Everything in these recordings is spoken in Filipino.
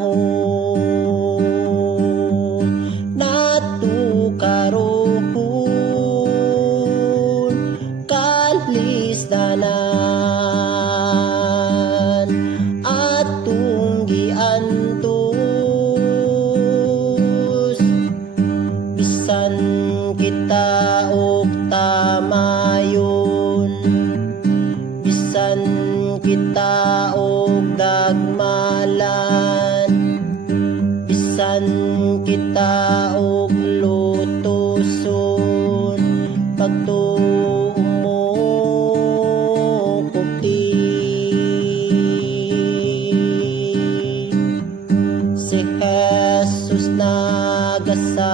panahon natukaroon kalisdanan at tunggiantos bisan kita og tamayon bisan kita og dagmalan bisan kita og lutoson pagtuo mo kuki si Jesus nagasaad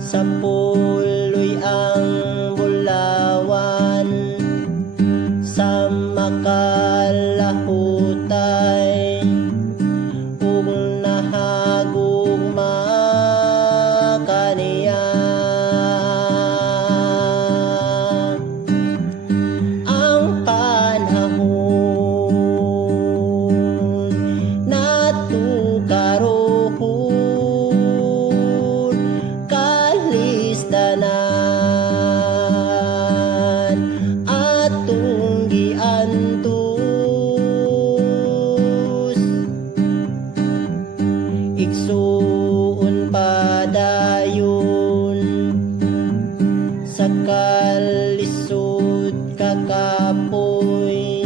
sa puloy ang bulawan sa makalahutay ug nahagugma kaniya ang panahon natukaroon kalisdanan at tunggiantos igsuon padayon sa kalisod kakapoy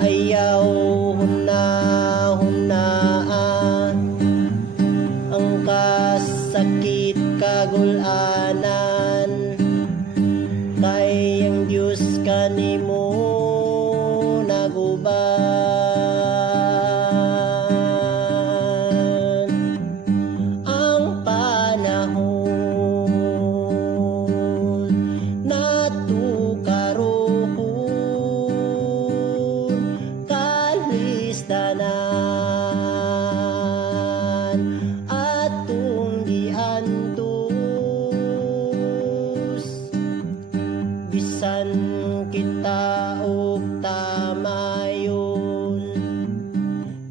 ayaw hunahunaan ang kasakit kagulanan kay ang Diyos kanimo naguban ang panahon natukaroon kalisdanan at tunggiantos bisan kita og tamayon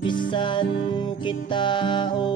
bisan kita og